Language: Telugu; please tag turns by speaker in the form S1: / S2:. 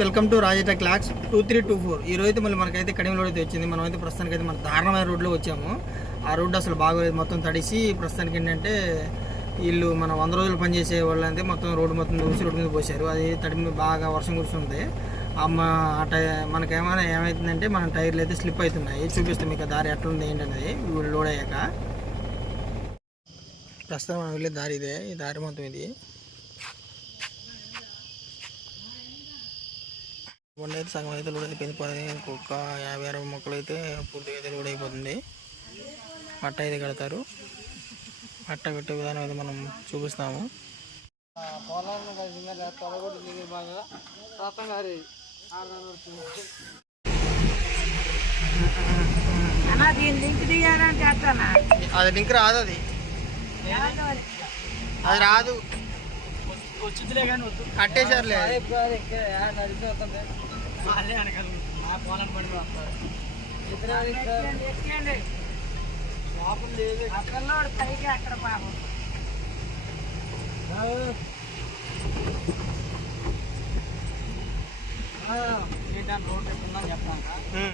S1: Welcome to Rajeta clocks two three two four. ఈ రోజు మళ్ళీ మనకైతే కడిమి రోడ్ అయితే వచ్చింది. మనం అయితే ప్రస్తుతానికి అయితే మన దారుణమైన రోడ్లో వచ్చాము. ఆ రోడ్డు అసలు బాగోలేదు. మొత్తం తడిసి ప్రస్తుతానికి ఏంటంటే వీళ్ళు మన వంద రోజులు పనిచేసే వాళ్ళంతే మొత్తం రోడ్డు మొత్తం దూసి రోడ్డు మీద పోసారు అది తడి బాగా వర్షం కురుస్తుంది. అమ్మ ఆ టై మనకేమైనా ఏమవుతుందంటే మన టైర్లు అయితే స్లిప్ అవుతున్నాయి. చూపిస్తాం మీకు దారి ఎట్లుంది ఏంటనేది. వీళ్ళు లోడ్ అయ్యాక. ప్రస్తుతం మనం వెళ్ళే దారి ఇదే. ఈ దారి మొత్తం ఇది. వండ అయితే సగం అయితే లోడ్ అయిపోయింది. పది ఇంకొక యాభై అరవై మొక్కలు అయితే పూర్తిగా అయితే లోడ్ అయిపోతుంది. పట్ట అయితే కడతారు. పట్ట కట్టే విధానం అయితే మనం చూపిస్తాము. అది లింక్ రాదు అది. అది రాదు.
S2: వచ్చిందిలే కానీ వద్దు.
S1: కట్టేశారులే.
S2: వాళ్ళే అనగలరు. మా పొలం పడి వస్తారు. లోపల లేదు
S3: పిల్లోడు పైకి అక్కడ పాపం
S2: ఏంటంటే రోడ్ ఎక్కుందని చెప్తాను
S1: ఉం.